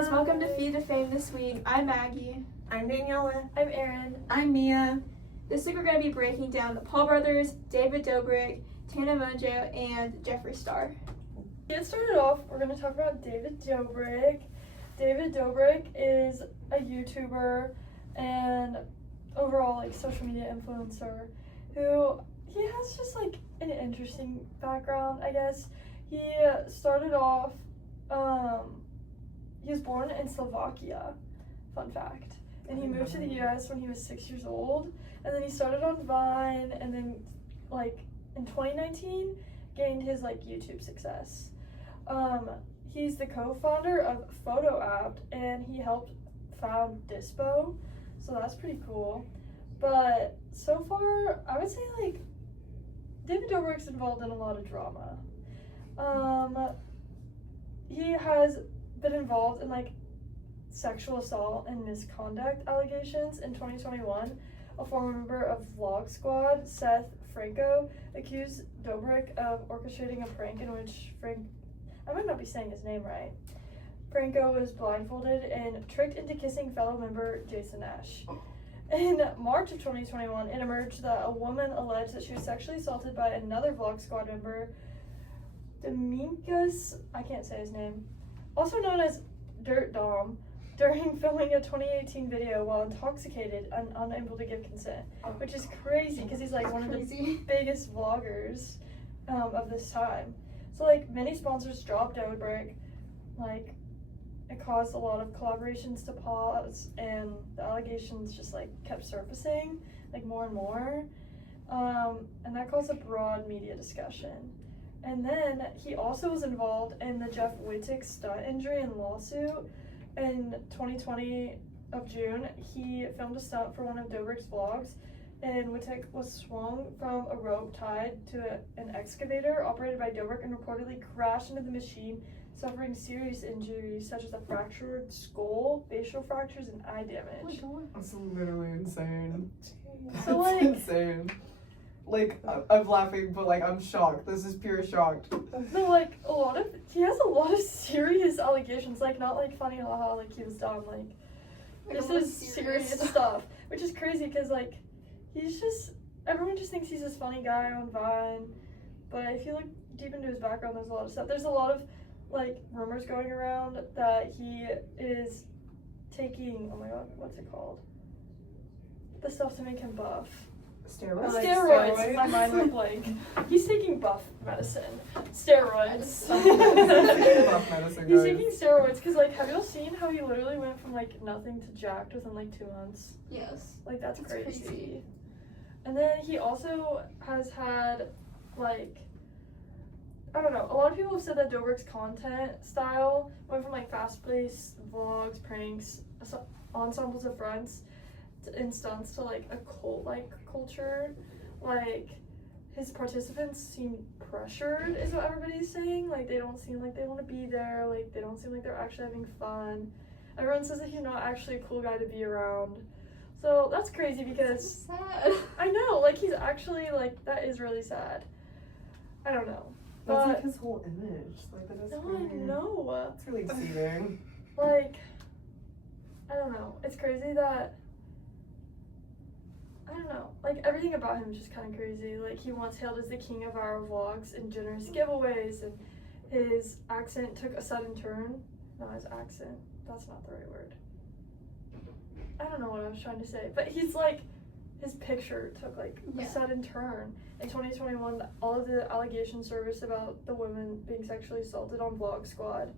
guys, welcome to Feed to Fame this week. I'm Maggie. I'm Daniela. I'm Erin. I'm Mia. This week we're going to be breaking down the Paul brothers, David Dobrik, Tana Mongeau, and Jeffree Star. To get started off, we're going to talk about David Dobrik. David Dobrik is a YouTuber and overall social media influencer who he has just an interesting background, I guess. He started off, he was born in Slovakia, fun fact. And he moved to the US when he was 6 years old. And then he started on Vine, and then in 2019 gained his YouTube success. He's the co-founder of Photo App, and he helped found Dispo, so that's pretty cool. But so far, I would say David Dobrik's involved in a lot of drama. He has been involved in sexual assault and misconduct allegations. In 2021, a former member of Vlog Squad, Seth Franco, accused Dobrik of orchestrating a prank in which I might not be saying his name right. Franco was blindfolded and tricked into kissing fellow member Jason Nash. In March of 2021, it emerged that a woman alleged that she was sexually assaulted by another Vlog Squad member, Dominguez, I can't say his name, also known as Dirt Dom, during filming a 2018 video while intoxicated and unable to give consent, which is crazy because he's one of the biggest vloggers of this time. So many sponsors dropped Dobrik, it caused a lot of collaborations to pause, and the allegations just kept surfacing more and more, and that caused a broad media discussion. And then he also was involved in the Jeff Wittek stunt injury and lawsuit. In 2020 of June, he filmed a stunt for one of Dobrik's vlogs, and Wittek was swung from a rope tied to an excavator operated by Dobrik and reportedly crashed into the machine, suffering serious injuries such as a fractured skull, facial fractures, and eye damage. That's literally insane. So That's insane. I'm laughing, but I'm shocked. This is pure shocked. No, he has a lot of serious allegations, not funny, haha, he was dumb, this is serious stuff, which is crazy, because, he's just, everyone just thinks he's this funny guy on Vine, but if you look deep into his background, there's a lot of stuff. There's a lot of, rumors going around that he is taking, oh my god, what's it called? The stuff to make him buff. Steroids. My mind went blank. He's taking buff medicine. Steroids. Buff medicine, He's taking steroids because, have y'all seen how he literally went from nothing to jacked within 2 months? Yes. That's crazy. And then he also has had I don't know. A lot of people have said that Dobrik's content style went from fast-paced vlogs, pranks, ensembles of friends, and stunts to a cult-like culture. His participants seem pressured is what everybody's saying. They don't seem like they want to be there. They don't seem like they're actually having fun. Everyone says that he's not actually a cool guy to be around. So that's crazy because so sad. I know, he's actually that is really sad. I don't know. That's his whole image. That is No, I know. It's really deceiving. I don't know. It's crazy that I don't know. Everything about him is just kind of crazy. He once hailed as the king of our vlogs and generous giveaways, and his accent took a sudden turn. No, his accent. That's not the right word. I don't know what I was trying to say. But he's his picture took a sudden turn. In 2021, all of the allegations surfaced about the women being sexually assaulted on Vlog Squad.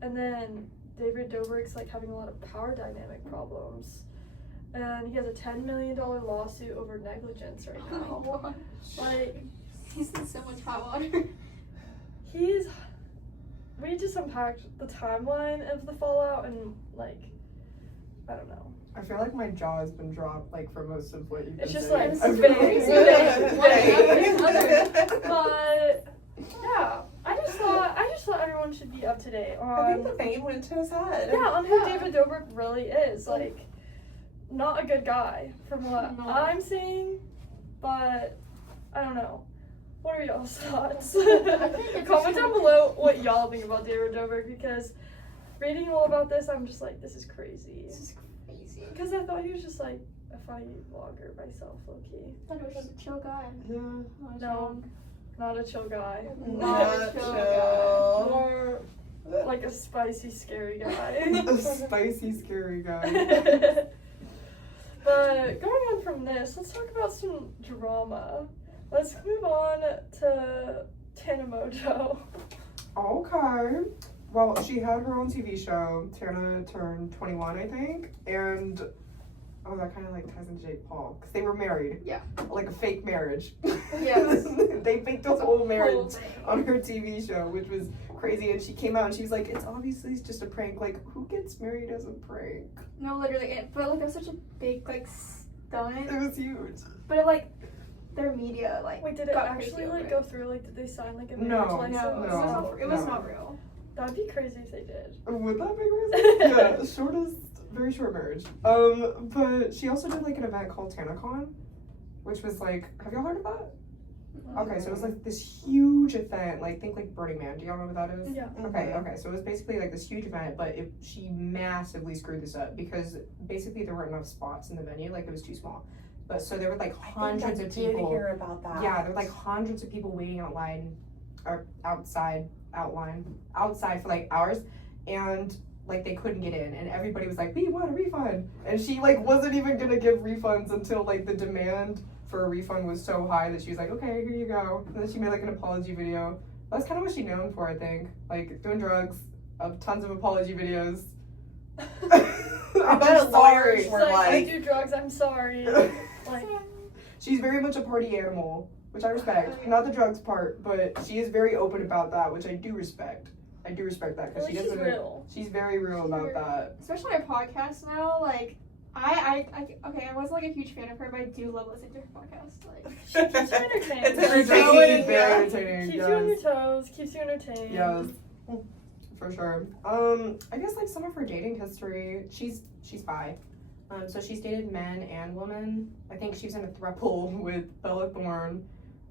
And then David Dobrik's having a lot of power dynamic problems. And he has a $10 million lawsuit over negligence right now. Oh my gosh. He's in so much hot water. We just unpacked the timeline of the fallout and I don't know. I feel like my jaw has been dropped for most of what you've been It's just saying. vague. But yeah, I just thought everyone should be up to date on. I think the fame went to his head. Yeah, on who David Dobrik really is. Not a good guy from what I'm seeing, but I don't know. What are y'all's thoughts? Comment down below what y'all think about David Dobrik, because reading all about this, I'm just like, this is crazy. This is crazy. Because I thought he was just like a funny vlogger myself, low key. I thought he was just a chill guy. Yeah. No, not a chill guy. Not chill chill. More like a spicy, scary guy. A spicy, scary guy. But going on from this, let's talk about some drama. Let's move on to Tana Mongeau. Okay. Well, she had her own TV show. Tana turned 21, I think. And, oh, that kind of like ties into Jake Paul. Because they were married. Yeah. Like a fake marriage. Yes. They faked this whole marriage Whole thing. on her TV show, which was crazy. And she came out and she was like, it's obviously just a prank. Like, who gets married as a prank? No, literally. But like, it was such a big like stunt. It was huge. But it, like, their media like. Wait, did it got actually crazy like over go it. through? Like, did they sign like a No, marriage license? No, No, it was no. not real. That'd be crazy if they did. Would that be crazy? Yeah, shortest, very short marriage. But she also did like an event called TanaCon, which was like, have y'all heard of that? Okay, so it was like this huge event, like think like Burning Man. Do y'all know what that is? Yeah. Okay, so it was basically like this huge event, but she massively screwed this up because basically there weren't enough spots in the venue, like it was too small. But so there were like hundreds of people. I did hear about that. Yeah, there were like hundreds of people waiting outside for like hours, and like they couldn't get in, and everybody was like, we want a refund, and she like wasn't even gonna give refunds until like the demand for a refund was so high that she was like, okay, here you go. And then she made like an apology video. That's kind of what she's known for, I think, like doing drugs, tons of apology videos. I bet lawyers She's were like, I like, do drugs, I'm sorry. Like, She's very much a party animal, which I respect. Not the drugs part, but she is very open about that, which I do respect. I do respect that at because she least she's doesn't. real. She's very real about that. Especially on her podcast now, like I wasn't like a huge fan of her, but I do love listening to her podcast. Like She keeps you entertained. It's Very entertaining. very Yeah. entertaining. Keeps you on your Yes. toes, keeps you entertained. Yes. For sure. I guess like some of her dating history, she's bi. So she's dated men and women. I think she's in a throuple with Bella Thorne,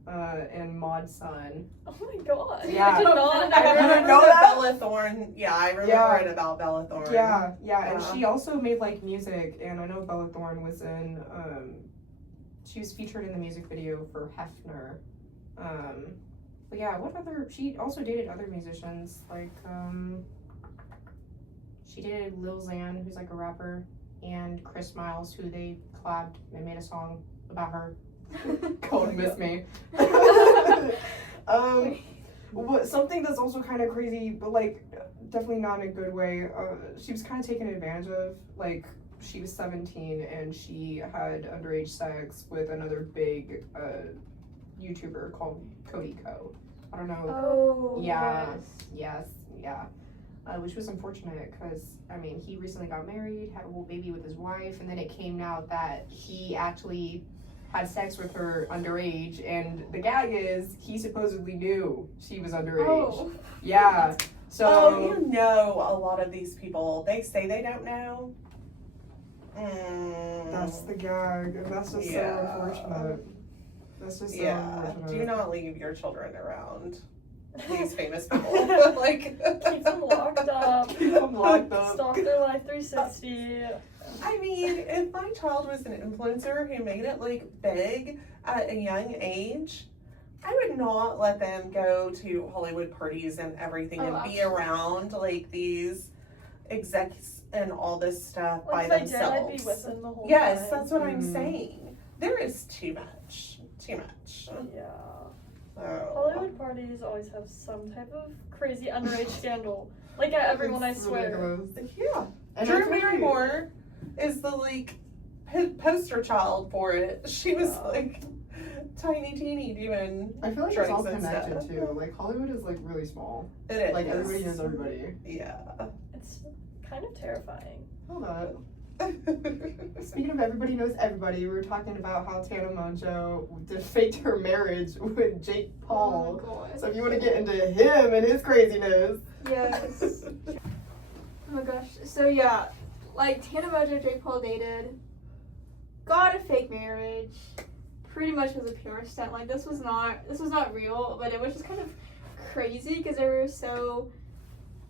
and Maud's son. Oh my god. Yeah. I did not. I didn't remember know the that. Bella Thorne. Yeah, I remember Yeah. it about Bella Thorne. Yeah, and Yeah. she also made like music, and I know Bella Thorne was in, she was featured in the music video for Hefner. But yeah, she also dated other musicians, like, she dated Lil Xan, who's like a rapper, and Chris Miles, who they collabed and made a song about her called Miss Me. Something that's also kind of crazy, but like definitely not in a good way. She was kind of taken advantage of. Like she was 17 and she had underage sex with another big YouTuber called Cody Co. I don't know. Oh. Yeah. yes. Yeah. Which was unfortunate because, I mean, he recently got married, had a little baby with his wife, and then it came out that he actually had sex with her underage, and the gag is he supposedly knew she was underage. Oh. Yeah. So. Oh, you know a lot of these people, they say they don't know. That's the gag, and that's just Yeah. so unfortunate. That's just so Yeah. unfortunate. Do not leave your children around these famous people. Like, Keep them locked up. Keep them locked up. Stalk their life 360. I mean, if my child was an influencer who made it like big at a young age, I would not let them go to Hollywood parties and everything and be around like these execs and all this stuff by Like, if I did, themselves. I'd be with them the whole Yes, time. that's what I'm Mm. saying. There is too much. Too much. Yeah. So, Hollywood parties always have some type of crazy underage scandal. Like at everyone, I It's swear. ridiculous. yeah. And Drew I feel like- Barrymore is the like poster child for it. She was Yeah. like tiny teeny doing I feel like it's all drinks and connected stuff. too. Like Hollywood is like really small. it. Is. Like everybody knows everybody. Yeah. It's kind of terrifying. Hold on. Speaking of everybody knows everybody, we were talking about how Tana Mongeau faked her marriage with Jake Paul. Oh my god. So if you want to get into him and his craziness. Yes. Oh my gosh. So yeah, like Tana Mongeau, Jake Paul dated, got a fake marriage. Pretty much was a PR stunt. Like this was not real, but it was just kind of crazy because they were so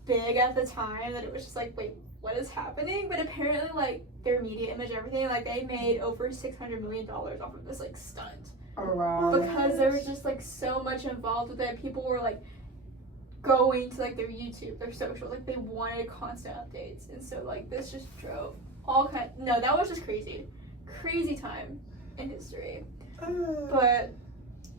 big at the time that it was just like, wait, what is happening? But apparently, like, their media image, everything, like, they made over $600 million off of this, like, stunt. Oh, wow. Because there was just, like, so much involved with it. People were, like, going to, like, their YouTube, their socials. Like, they wanted constant updates. And so, like, this just drove all kind. No, that was just crazy. Crazy time in history.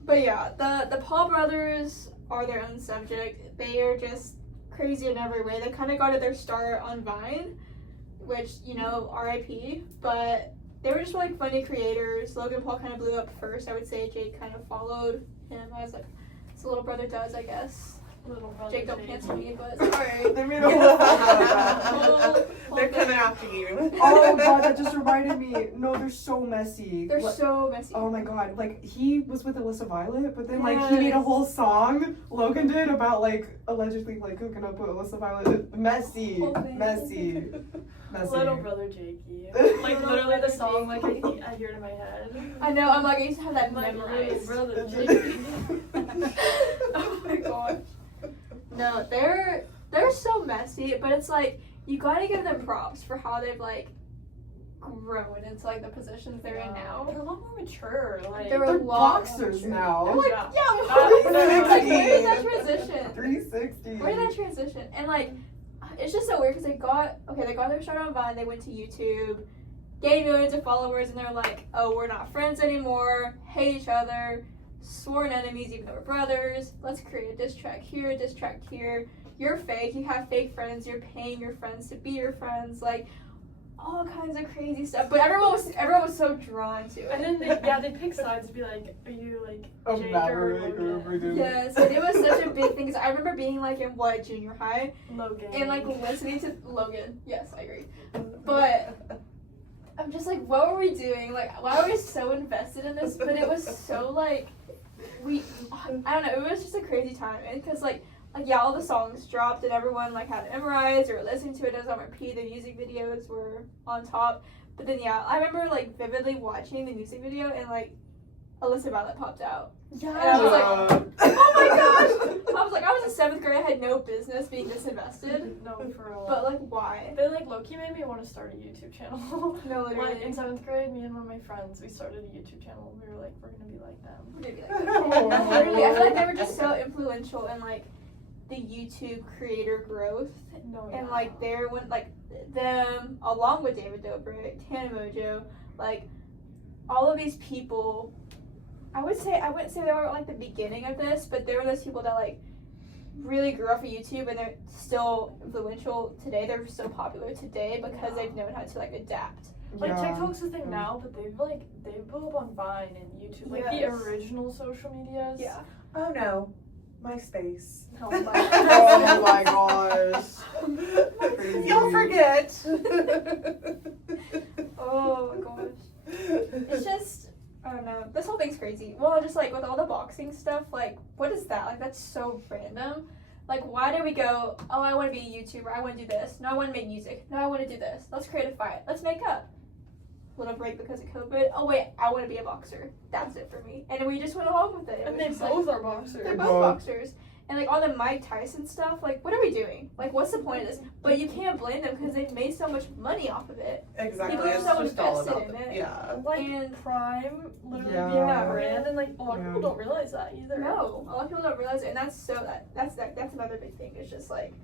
But yeah, the Paul brothers are their own subject. They are just crazy in every way. They kind of got their start on Vine, which, you know, R.I.P. But they were just like funny creators. Logan Paul kind of blew up first. I would say Jake kind of followed him as like his little brother does, I guess. Little brother Jake don't Jake. cancel me, but it's alright. They made a whole thing about that. They're coming after you. Oh god, that just reminded me. No, they're so messy. They're so messy. Oh my god, like he was with Alyssa Violet, but then like he made a Yes. whole song, Logan did, about like allegedly like hooking up with Alyssa Violet. Messy. Whole thing. Messy. Little brother Jakey. Like literally the song, like I hear it in my head. I know, I'm like, I used to have that My little memorized. brother Jakey. Oh my gosh. No, they're so messy, but it's like you gotta give them props for how they've like grown into like the positions they're in now. They're a lot more mature. Like They're They're a lot boxers more mature. now. They're like, Yeah. like, where did that transition? 360. Where did that transition? And like, it's just so weird because they got their start on Vine. They went to YouTube, gained millions of followers, and they're like, oh, we're not friends anymore. Hate each other. Sworn enemies, even though we're brothers. Let's create a diss track here, a diss track here. You're fake. You have fake friends. You're paying your friends to be your friends. Like all kinds of crazy stuff. But everyone was so drawn to it. And then they pick sides to be like, are you like Oh, Jake or Maverick or Logan? Redeem. Yes, and it was such a big thing. 'Cause I remember being like in junior high, Logan. and like listening to Logan. Yes, I agree. But I'm just like, what were we doing? Like, why were we so invested in this? But it was so like, I don't know. It was just a crazy time, because like yeah, all the songs dropped and everyone like had it memorized or listened to it as on repeat. The music videos were on top. But then yeah, I remember like vividly watching the music video and like Alyssa Violet popped out. Yeah. And I was like, oh my gosh! I was in 7th grade. I had no business being this invested. No, for real. But like, why? They like low-key made me want to start a YouTube channel. No, Like literally. in 7th grade, me and one of my friends, we started a YouTube channel. We were like, we're gonna be like them. Maybe like, literally, I feel like they were just so influential in like the YouTube creator growth, No, and yeah. like there went like them along with David Dobrik, Tana Mongeau, like all of these people. I wouldn't say they were like the beginning of this, but there were those people that like really grew up on YouTube and they're still influential today. They're so popular today because they've known how to like adapt. Like Yeah. TikTok's the thing now, but they blew up on Vine and YouTube, like the Yes. original social medias. Yeah. Oh no, MySpace. Oh Oh my my gosh. Crazy. You'll forget. Oh my gosh. It's just, I don't know. This whole thing's crazy. Well, just like with all the boxing stuff, like, what is that? Like, that's so random. Like, why do we go, oh, I want to be a YouTuber. I want to do this. No, I want to make music. No, I want to do this. Let's create a fight. Let's make up. Little break because of COVID. Oh, wait, I want to be a boxer. That's it for me. And we just went along with it. It And was they just, both like, are boxers. they're both boxers. And like all the Mike Tyson stuff, like what are we doing? Like what's the point of this? But you can't blame them because they've made so much money off of it. Exactly. People are It's so just all invested about in it. Yeah. Like And- Prime literally Yeah. being that brand, and like a lot of Yeah. people don't realize that either. No, a lot of people don't realize it, and that's that's another big thing. It's just like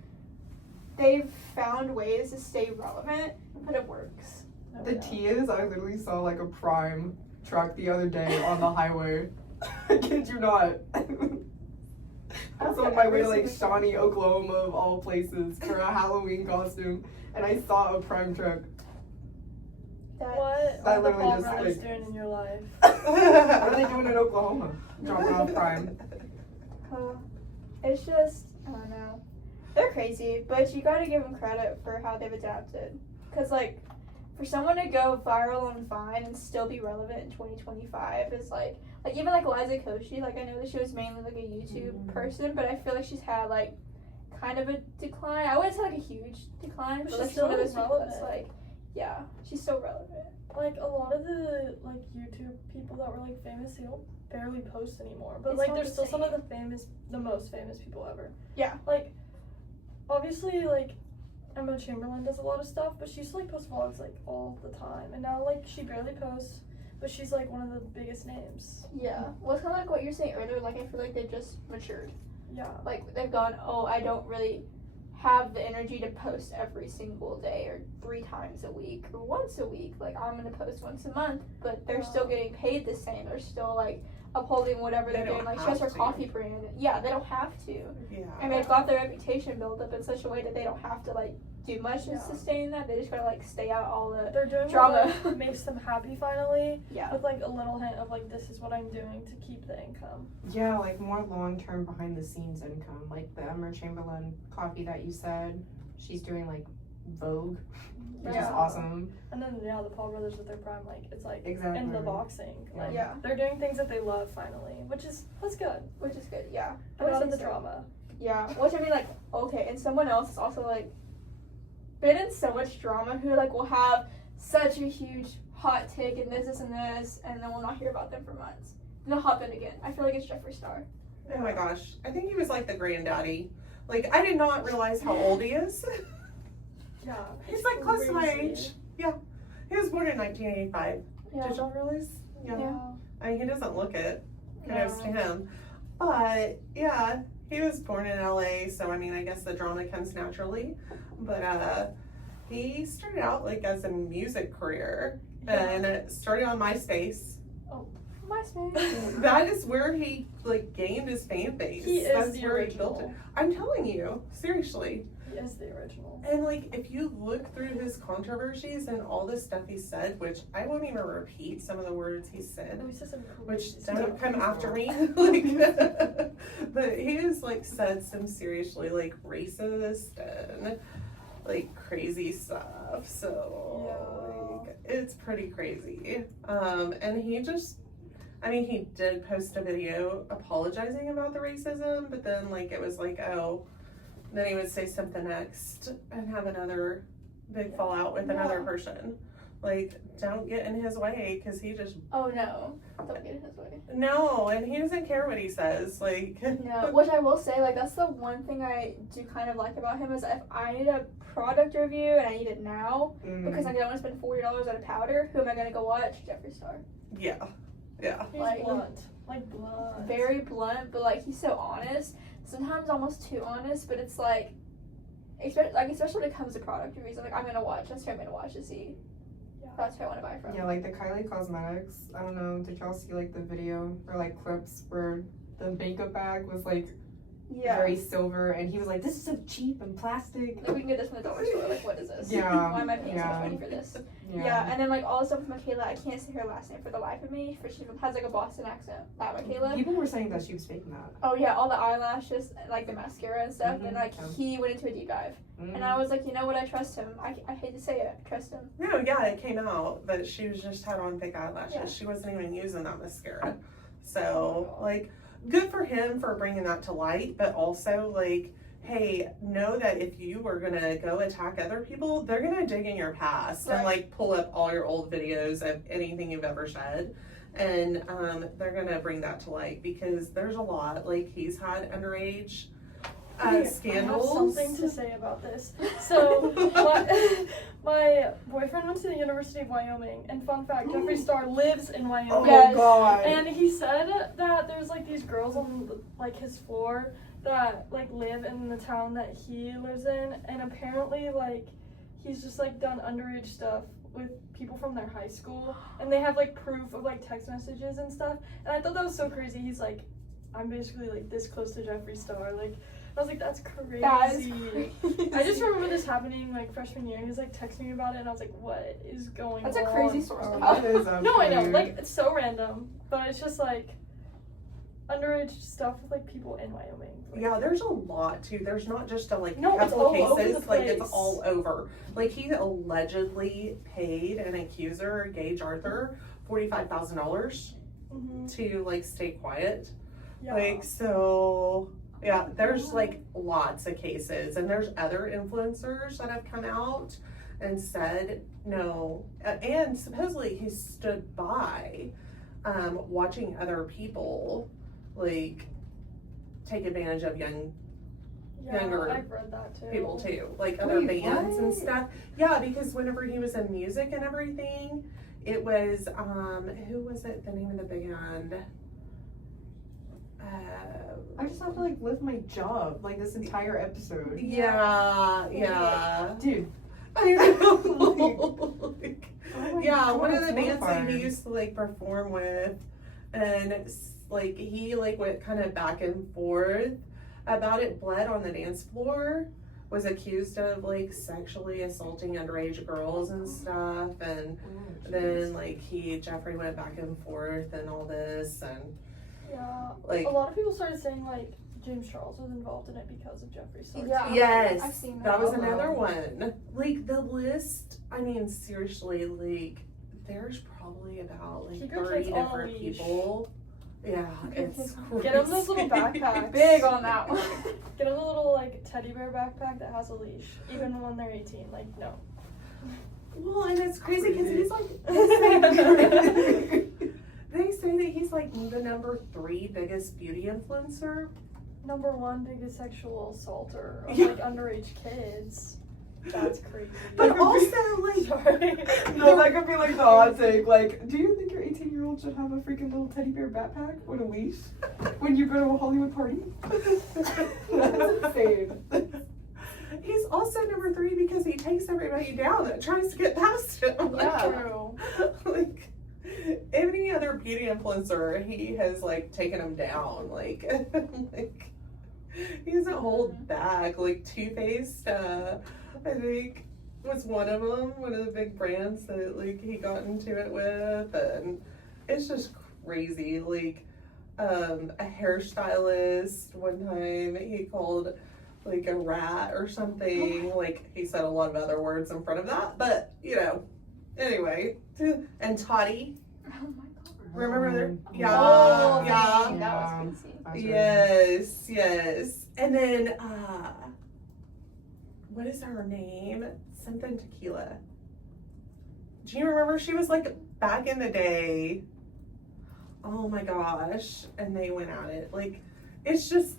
they've found ways to stay relevant, but it works. No, The yeah. tea is, I literally saw like a Prime truck the other day on the highway. I kid you not. I was on my way to like Shawnee, Oklahoma, of all places, for a Halloween costume, and I saw a Prime truck. What I are the literally Paul just, brothers like- doing in your life? What are they doing in Oklahoma? Dropping off Prime. It's just I don't know. They're crazy, but you gotta give them credit for how they've adapted. Cause like for someone to go viral on Vine and still be relevant in 2025 is like even like Liza Koshy, like I know that she was mainly like a YouTube person, but I feel like she's had like kind of a decline. I wouldn't say like a huge decline, but But like she's she's one of still those people that's relevant. like, yeah, she's so relevant. Like a lot of the like YouTube people that were like famous, they don't barely post anymore. But It's like not there's the still some of same. the most famous people ever. Yeah. Like obviously, like, Emma Chamberlain does a lot of stuff, but she used to, like, post vlogs, like, all the time. And now, like, she barely posts, but she's, like, one of the biggest names. Yeah. Well, it's kind of like what you were saying earlier. Like, I feel like they've just matured. Yeah. Like, they've gone, oh, I don't really have the energy to post every single day or 3 times a week or once a week. Like, I'm going to post once a month, but they're still getting paid the same. They're still, like, upholding whatever they're doing. Like, she has her coffee brand. Yeah, they don't have to. Yeah. And they've got their reputation built up in such a way that they don't have to, like, do much to sustain that. They just gotta, like, stay out all the They're doing drama. what makes them happy finally. Yeah. With, like, a little hint of, like, this is what I'm doing to keep the income. Yeah, like more long-term behind-the-scenes income, like the Emma Chamberlain coffee that you said. She's doing like Vogue, which is awesome. And then the Paul brothers with their prime, like, it's like Exactly. in the boxing. Like, Yeah. they're doing things that they love finally, that's good. Which is good, yeah. Get out of the drama. Yeah, which I mean, like, okay, and someone else is also, like, been in so much drama who, like, will have such a huge hot take and this, and then we'll not hear about them for months. And they'll hop in again. I feel like it's Jeffree Star. Oh my gosh. I think he was like the granddaddy. Like, I did not realize how old he is. Yeah. He's like close to my crazy. age. Yeah. He was born in 1985. Yeah. Did y'all realize? Yeah. I mean, he doesn't look it. Kudos No. to him. But, yeah, he was born in LA, so I mean, I guess the drama comes naturally. But, he started out, like, as a music career and started on MySpace. MySpace. That is where he, like, gained his fan base. He is That's the where he built it. original. I'm telling you, seriously. He is the original. And like, if you look through his controversies and all the stuff he said, which I won't even repeat some of the words he said, And he says some which crazy don't stuff. come after me, like, but he has like said some seriously like racist and like crazy stuff. So like, it's pretty crazy. And he just, I mean, he did post a video apologizing about the racism, but then like it was like, oh. Then he would say something next and have another big fallout with another person. Like, don't get in his way, because he just... Oh, no. Don't get in his way. No, and he doesn't care what he says. Like... No, which I will say, like, that's the one thing I do kind of like about him is if I need a product review and I need it now, because I don't want to spend $40 on a powder, who am I going to go watch? Jeffree Star. Yeah. Yeah. He's Like, blunt. Like, blunt. Very blunt, but, like, he's so honest. Sometimes almost too honest, but it's like, especially when it comes to product reviews, I'm like, I'm gonna watch. That's who I'm gonna watch to see. Yeah. That's who I want to buy from. Yeah, like the Kylie Cosmetics. I don't know. Did y'all see like the video or like clips where the makeup bag was like very silver, and he was like, "This is so cheap and plastic." Like, we can get this from the dollar store. Like, what is this? Yeah. Why am I paying so much money for this? Yeah, and then like all the stuff with Michaela, I can't say her last name for the life of me. For she has like a Boston accent. That Michaela. People were saying that she was faking that. Oh yeah, all the eyelashes, like the mascara and stuff, and like Yeah. he went into a deep dive, and I was like, you know what, I trust him. I hate to say it, I trust him. No, yeah, it came out that she was just had on fake eyelashes. Yeah. She wasn't even using that mascara. So, like, good for him for bringing that to light, but also, like, hey, know that if you were gonna go attack other people, they're gonna dig in your past and, like, pull up all your old videos of anything you've ever said. And they're gonna bring that to light because there's a lot. Like, he's had underage scandals. I have something to say about this. So, my boyfriend went to the University of Wyoming, and fun fact, Jeffree Star lives in Wyoming. Oh Yes. God. And he said that there's like these girls on like his floor that like live in the town that he lives in, and apparently like he's just like done underage stuff with people from their high school, and they have like proof of like text messages and stuff. And I thought that was so crazy. He's like, I'm basically like this close to Jeffree Star. Like, I was like, that's crazy. That is crazy. I just remember this happening like freshman year. He was like texting me about it, and I was like, what is going on? That's a crazy source Oh, of that help. is No, I know. actually- Like, it's so random, but it's just like underage stuff with like people in Wyoming. Like, Yeah, there's a lot too. There's not just a like No, it's couple all over cases, the like it's place. all over. Like he allegedly paid an accuser, Gage Arthur, $45,000 mhm. to like stay quiet. Yeah. Like so yeah, there's like lots of cases, and there's other influencers that have come out and said no, and supposedly he stood by watching other people like take advantage of young younger I've read that too. people too, like other Wait, bands and what? stuff. Yeah, because whenever he was in music and everything, it was who was it? The name of the band? I just have to like live my job like this entire episode. Yeah. Dude. I know. Like, Oh my yeah, God, one of the it's bands that he mortifying. used to like perform with, and like he like went kind of back and forth about it. Bled on the dance floor, was accused of like sexually assaulting underage girls and stuff, and then like Jeffree went back and forth and all this, and Yeah. like A lot of people started saying like James Charles was involved in it because of Jeffree Star. Yeah. yes, I've seen that was that. another one. Like the list, I mean seriously, like there's probably about like Keep your 30 kids on a different leash. people. Yeah, Keep your it's kids crazy. Get them those little backpacks. Big on that one. Get them a little like teddy bear backpack that has a leash, even when they're 18. Like no. Well, and it's crazy because he's like, they say that he's like the number 3 biggest beauty influencer. Number 1 biggest sexual assaulter of Yeah. like underage kids. That's crazy. But also, like, Sorry. No, that could be like the hot take. Like, do you think your 18-year-old should have a freaking little teddy bear backpack with a leash when you go to a Hollywood party? That's insane. he's also number 3 because he takes everybody down that tries to get past him. Yeah. True. Like, any other beauty influencer, he has like taken him down. Like, like he doesn't hold back. Like Too Faced, I think was one of them, one of the big brands that like he got into it with, and it's just crazy. Like, a hairstylist one time he called like a rat or something. Like he said a lot of other words in front of that, but you know, anyway. And Toddy, Oh my god. remember there? Yeah, Oh, yeah. dang, that was crazy. Yes. And then, what is her name? Something Tequila. Do you remember? She was like back in the day. Oh my gosh. And they went at it. Like, it's just,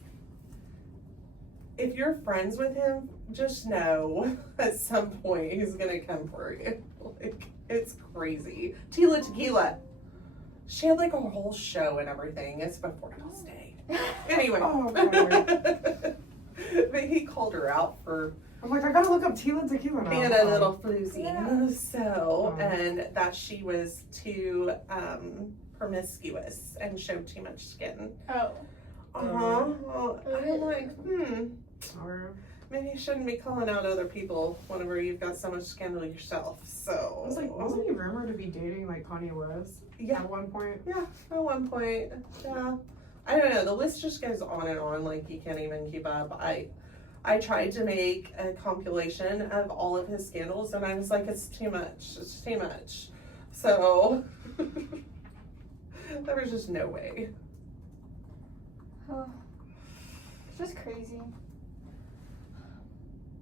if you're friends with him, just know at some point he's gonna come for you. Like, it's crazy. Tila Tequila. She had like a whole show and everything. It's before y'all's day. Anyway. Oh, God. But he called her out for I'm like, I gotta look up Tila Tequila now. being a little floozy. Yeah. So, and that she was too promiscuous and showed too much skin. Oh. I'm like, Or- maybe you shouldn't be calling out other people whenever you've got so much scandal yourself. So, I was like, wasn't he rumored to be dating like Kanye West yeah, at one point? yeah, at one point, yeah. I don't know. The list just goes on and on. Like you can't even keep up. I tried to make a compilation of all of his scandals, and I was like, it's too much. It's too much. So there was just no way. Oh. It's just crazy.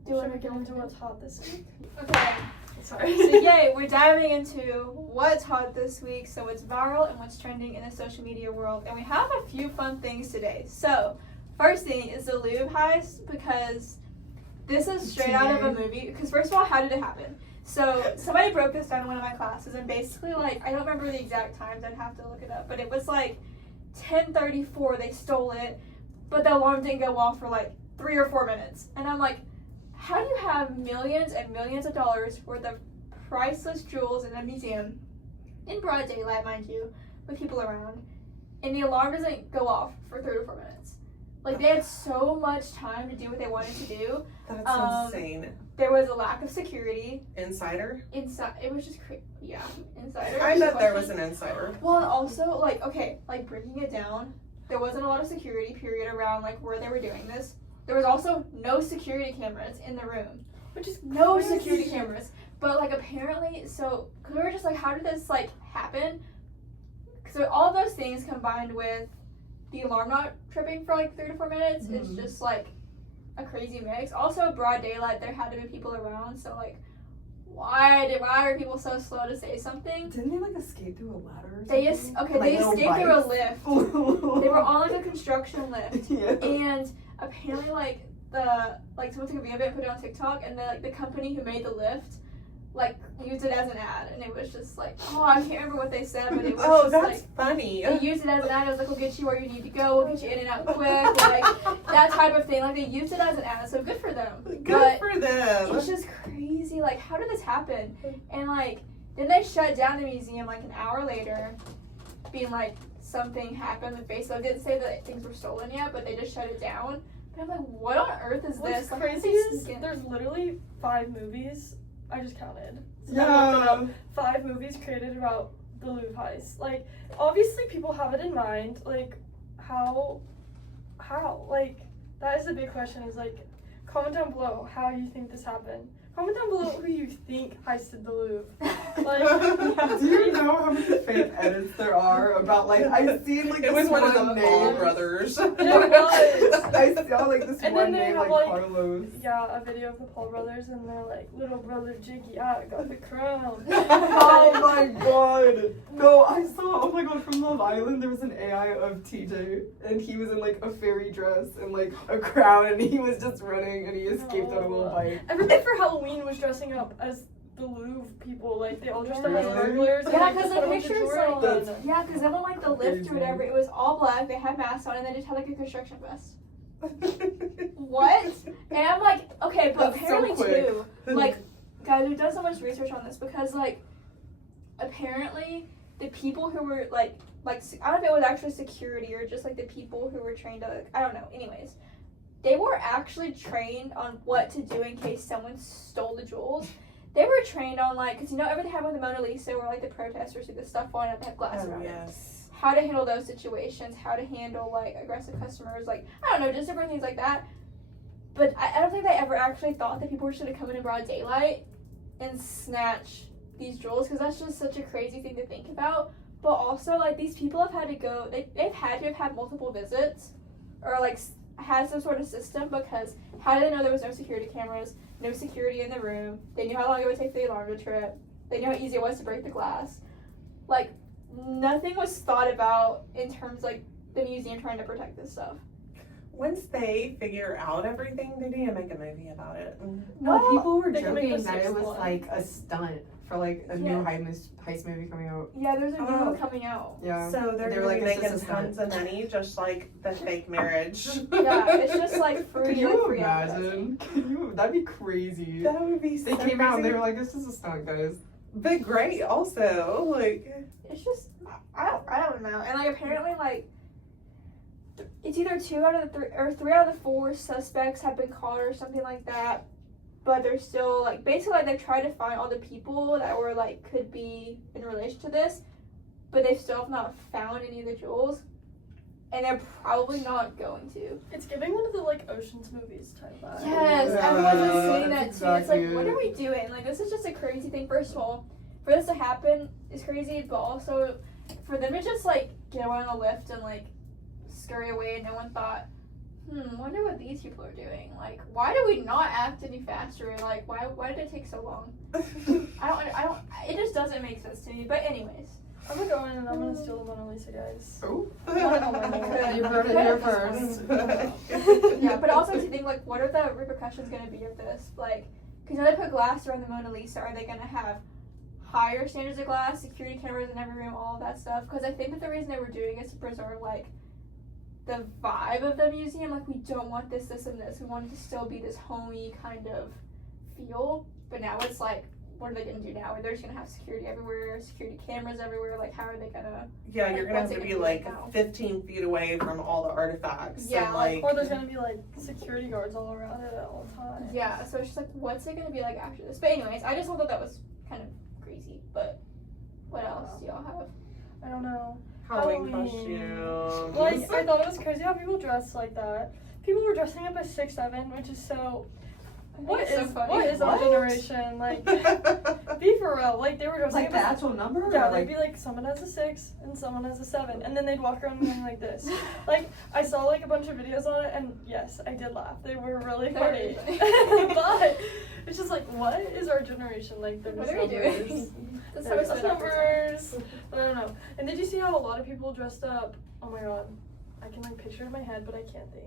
Should we get into what's hot this week? Okay. Sorry. So yay, we're diving into what's hot this week, so what's viral and what's trending in the social media world. And we have a few fun things today. So, first thing is the lube heist, because this is straight out of a movie. Because first of all, how did it happen? So, somebody broke this down in one of my classes, and basically, like, I don't remember the exact times, I'd have to look it up, but it was like 10:34, they stole it, but the alarm didn't go off for like 3 or 4 minutes. And I'm like, how do you have millions and millions of dollars worth of priceless jewels in a museum, in broad daylight, mind you, with people around, and the alarm doesn't go off for 3 to 4 minutes? Like, they had so much time to do what they wanted to do. That's insane. There was a lack of security. Insider? Inside, it was just crazy. Yeah, insider. I bet there was an insider. Well, and also, like, okay, like, breaking it down, there wasn't a lot of security, period, around, like, where they were doing this. There was also no security cameras in the room. Which is No crazy. security cameras. But, like, apparently, so, because we were just like, how did this, like, happen? So all of those things combined with the alarm not tripping for, like, 3 to 4 minutes is just, like, a crazy mix. Also, broad daylight, there had to be people around, so, like, why are people so slow to say something? Didn't they like escape through a ladder or They something? they little escaped through a bikes? lift. They were on, like, a construction lift. Yeah. And apparently, like, someone took a video of it and put it on TikTok, and the company who made the lift used it as an ad, and it was just like, oh, I can't remember what they said, but it was Oh, just that's funny. they used it as an ad. It was like, we'll get you where you need to go, we'll get you in and out quick, that type of thing. They used it as an ad, so good for them. Good for them. It's just crazy. How did this happen? And then they shut down the museum an hour later, being like, something happened with Facebook. They didn't say that things were stolen yet, but they just shut it down. And I'm like, what on earth is this? What's crazy is there's literally 5 movies. I just counted. So I looked it up. 5 movies created about the Louvre heist. Obviously people have it in mind. How? That is a big question. Is comment down below how you think this happened. Comment down below who you think heisted the Louvre. Do you know how many fake edits there are about I've seen it was one of the Paul brothers. It was. I saw this And one then they name have, Carlos. Yeah, a video of the Paul brothers, and they're little brother Jiggy, I got the crown. Oh my god. No, I saw, oh my god, from Love Island, there was an AI of TJ, and he was in a fairy dress and a crown, and he was just running, and he escaped on a little bike. Everybody for Halloween was dressing up as the Louvre people. They all dressed up as burglars. Yeah, and because put the a bunch of pictures jewelry on. yeah, because then when the lift or whatever, it was all black, they had masks on, and they just had a construction vest. What? And I'm like, okay, but That's apparently so quick. too, guys, we've done so much research on this, because apparently the people who were I don't know if it was actually security or just the people who were trained to I don't know. Anyways, they were actually trained on what to do in case someone stole the jewels. They were trained on because everything happened with the Mona Lisa, where the protesters do the stuff falling out, they have glass around it. Yes. How to handle those situations, how to handle aggressive customers, I don't know, just different things like that. But I don't think they ever actually thought that people were just gonna come in broad daylight and snatch these jewels, because that's just such a crazy thing to think about. But also these people have had to go, they've had to have had multiple visits, or had some sort of system, because how did they know there was no security cameras, no security in the room? They knew how long it would take for the alarm to trip. They knew how easy it was to break the glass. Nothing was thought about in terms the museum trying to protect this stuff. Once they figure out everything, they need to make a movie about it. No, people were they can make joking the that it sixth was one. a stunt for a new heist movie coming out. Yeah, there's a new one coming out. Yeah. So they're They were going to be it's making just a stunt. tons of money, just like the fake marriage. Yeah, it's just free. Can you free imagine? That'd be crazy. That would be so They came out and they crazy. were like, this is a stunt, guys. But great, also. It's just, I don't know. And apparently it's either 2 out of the 3 or 3 out of the 4 suspects have been caught or something like that. But they're still basically they've tried to find all the people that were could be in relation to this, but they still have not found any of the jewels, and they're probably not going to. It's giving one of the Ocean's movies type vibe. Yes, Yeah, everyone's been saying that that's too. It's exactly what it. are we doing? This is just a crazy thing. First of all, for this to happen is crazy, but also for them to just get on a lift and scurry away, and no one thought, wonder what these people are doing. Why do we not act any faster? Why did it take so long? I don't. It just doesn't make sense to me. But anyways, I'm gonna go in and I'm gonna steal the Mona Lisa, guys. Oh. You heard it here first. yeah. But also to think what are the repercussions going to be of this? Because they put glass around the Mona Lisa. Are they going to have higher standards of glass, security cameras in every room, all of that stuff? Because I think that the reason they were doing it is to preserve the vibe of the museum. We don't want this, and this. We want it to still be this homey kind of feel. But now it's what are they gonna do now? They're just gonna have security everywhere, security cameras everywhere. How are they gonna? Yeah, you're gonna have what's to it be gonna be now? 15 feet away from all the artifacts. Yeah, and, Or there's gonna be security guards all around it at all times. Yeah, so it's just what's it gonna be after this? But anyways, I just thought that was kind of crazy. But what else do y'all have? I don't know. Halloween Halloween. costumes. I thought it was crazy how people dress like that. People were dressing up as 6'7", which is so. What it's so is funny. what is our generation Be for real. They were dressing up The as. actual number? Yeah, or they'd be someone has a 6 and someone has a 7, and then they'd walk around going like this. I saw a bunch of videos on it, and yes, I did laugh. They were really They're funny. really But it's just what is our generation like? They're What just are we numbers. doing? That's how They're we just spend our free time. numbers. I don't know. And did you see how a lot of people dressed up? Oh my god, I can picture it in my head, but I can't think.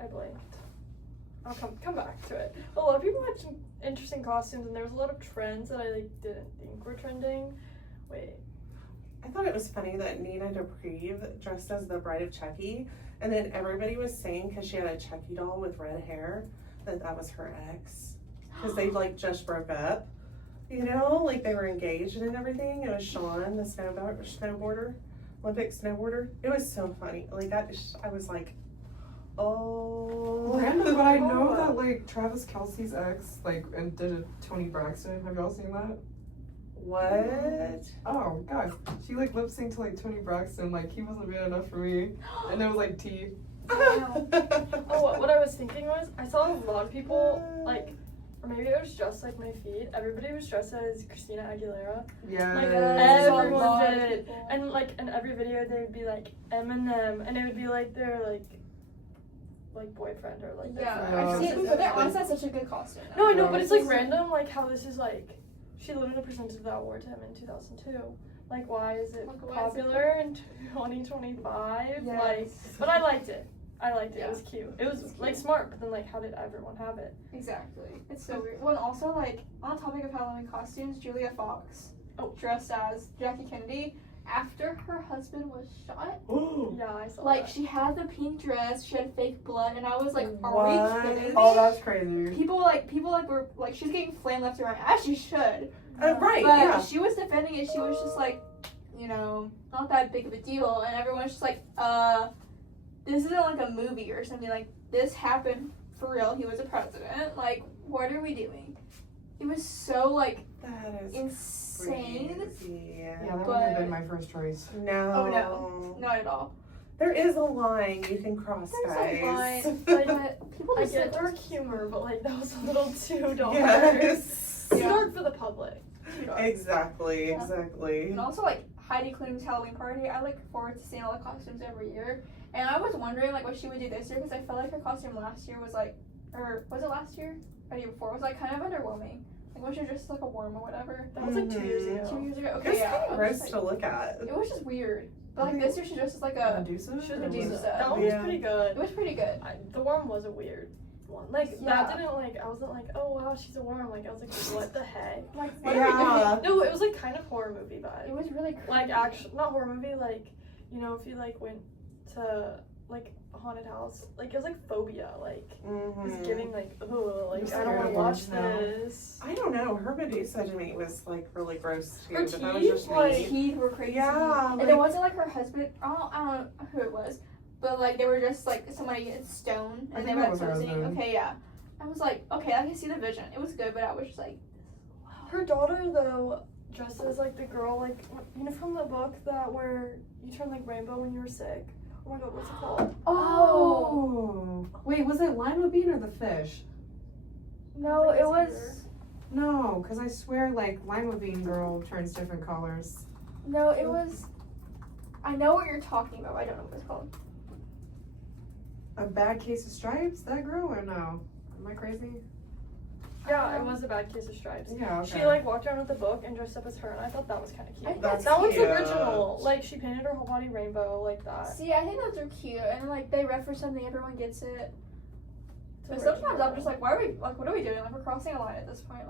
I blanked. I'll come back to it. A lot of people had some interesting costumes, and there was a lot of trends that I like didn't think were trending. Wait. I thought it was funny that Nina Dobrik dressed as the Bride of Chucky, and then everybody was saying because she had a Chucky doll with red hair that was her ex, because they like just broke up. You know, like they were engaged and everything. It was Sean, the snowboarder, Olympic snowboarder. It was so funny. Like that, I was like, oh. Random, but I know that like Travis Kelce's ex and did a Toni Braxton. Have y'all seen that? What? Oh god, she lip synced to Toni Braxton. He wasn't man enough for me, and it was T. Oh, what I was thinking was I saw a lot of people or maybe it was just my feed. Everybody was dressed as Christina Aguilera. Yeah. Everyone did, and in every video they would be Eminem, and it would be their boyfriend or yeah. their I've friend. seen it, but that honestly, that's such a good costume. No, I know, but it's random. How this is she literally presented that award to him in 2002. Why is it popular in 2025? Yes. But I liked it. Yeah. It was cute. It was cute. Smart, but then how did everyone have it? Exactly. It's so weird. Well, and also on the topic of Halloween costumes, Julia Fox dressed as Jackie Kennedy after her husband was shot. Yeah, I saw that. She had the pink dress, she had fake blood, and I was like, are What? we kidding me? Oh, that's crazy. People were she's getting flamed left and right, as she should. Right, But yeah. she was defending it. She was just not that big of a deal, and everyone's just this isn't a movie or something. This happened for real. He was a president. What are we doing? It was so That is insane. crazy. Yeah, that But- would have been my first choice. No. Oh no, not at all. There is a line you can cross, There's guys. a line, but people I just get dark humor, but that was a little too dark. Yes. Too Yeah. dark for the public. Too dark. Exactly, Yeah. exactly. And also Heidi Klum's Halloween party, I look forward to seeing all the costumes every year. And I was wondering what she would do this year, because I felt her costume last year was or was it last year? Or the year before? It was kind of underwhelming. Was she dressed as a worm or whatever? That was 2 years ago. 2 years ago? It Okay, was yeah. kind I of was gross just, to look at. it was just weird. But this year she dressed as a Medusa? Should Or have Medusa. used it. That one was Yeah. pretty good. it was pretty good. The worm was a weird one. Yeah. That didn't I wasn't oh wow, she's a worm. I was what the heck? What Yeah. are we doing? No, it was kind of horror movie It vibe. was really creepy. Actually, not horror movie. If you went to a haunted house, it was phobia. It was giving oh, Just I don't want to scared watch now. this. I don't know. Her Medusa to me was really gross too. Her but that was teeth, just Her me. teeth were crazy. Yeah, And it wasn't her husband. I don't know who it was. But they were just somebody in stone. I And they think were that was her posing. husband. Okay, yeah. I was okay, I can see the vision. It was good, but I was just Her daughter though, dressed as the girl from the book that where you turn rainbow when you were sick. Oh my god, what's it called? Oh. Wait, was it lima bean or the fish? No, I it think was. it's No, because I swear lima bean girl turns different colors. No, it was. I know what you're talking about. I don't know what it's called. A bad case of stripes? That girl or no? Am I crazy? Yeah, it was a bad case of stripes. Yeah, okay. She walked around with the book and dressed up as her, and I thought that was kind of cute. That's that one's cute. original. She painted her whole body rainbow like that. See, I think those are cute, and they reference something, everyone gets it. But It's sometimes I'm original. just why are we what are we doing? We're crossing a line at this point.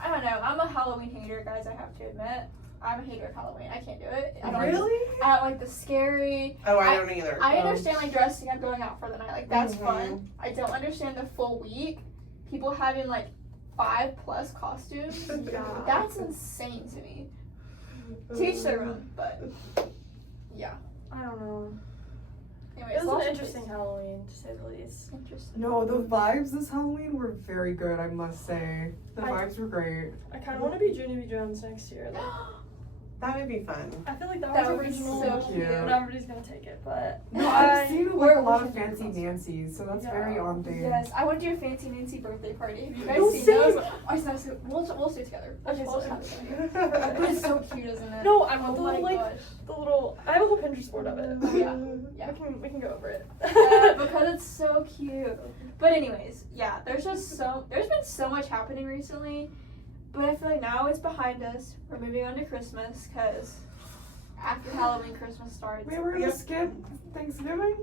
I don't know. I'm a Halloween hater, guys. I have to admit, I'm a hater of Halloween. I can't do it. I don't Really? I don't like the scary. Oh, I don't either. I understand dressing up, going out for the night. That's Mhm. fun. I don't understand the full week. People having 5+ costumes. Yeah. That's insane to me. Teach their own, but yeah. I don't know. Anyways, It was lots an of interesting Halloween, to say the least. Interesting. No, the vibes this Halloween were very good, I must say. The I- vibes were great. I kind of want to be Junie B. Jones next year. That would be fun. I feel like that That was would be original. so cute. But everybody's gonna take it. But No, I- I've seen we're a lot of pushing fancy those. Nancy's, so that's Yeah. very on theme. Yes, I went to your Fancy Nancy birthday party. Have you guys No, seen same. those? Oh, so we'll stay together. Okay, We'll so- have it together. But it's so cute, isn't it? No, I want the Oh my little gosh. the little. I have a whole Pinterest board of it. Oh, yeah. Yeah. We can go over it. Because it's so cute. But anyways, yeah, there's been so much happening recently, but I feel now it's behind us. We're moving on to Christmas, because after Halloween, Christmas starts. Wait, we're gonna skip Thanksgiving?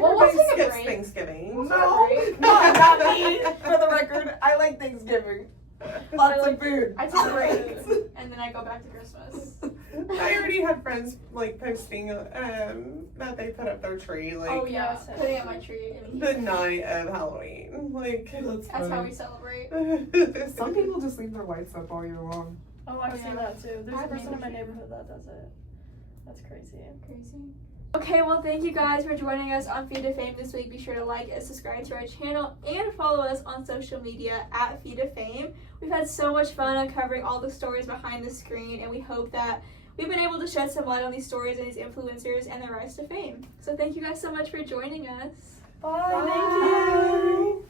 Well, let's Everybody take a skips break. Thanksgiving. No, not me. For the record, I like Thanksgiving. Lots of food. I take a break and then I go back to Christmas. I already had friends like posting that they put up their tree like Oh yeah, Yes. putting up my tree. the night of Halloween. Like That's That's how funny. we celebrate. Some people just leave their lights up all year long. Oh, I've Oh, seen yeah. that too. There's a I've person in my never seen neighborhood that does it. That's crazy. Crazy. Okay, well, thank you guys for joining us on Feed to Fame this week. Be sure to like and subscribe to our channel and follow us on social media at Feed to Fame. We've had so much fun uncovering all the stories behind the screen, and we hope that we've been able to shed some light on these stories and these influencers and their rise to fame. So thank you guys so much for joining us. Bye. Bye. Thank you.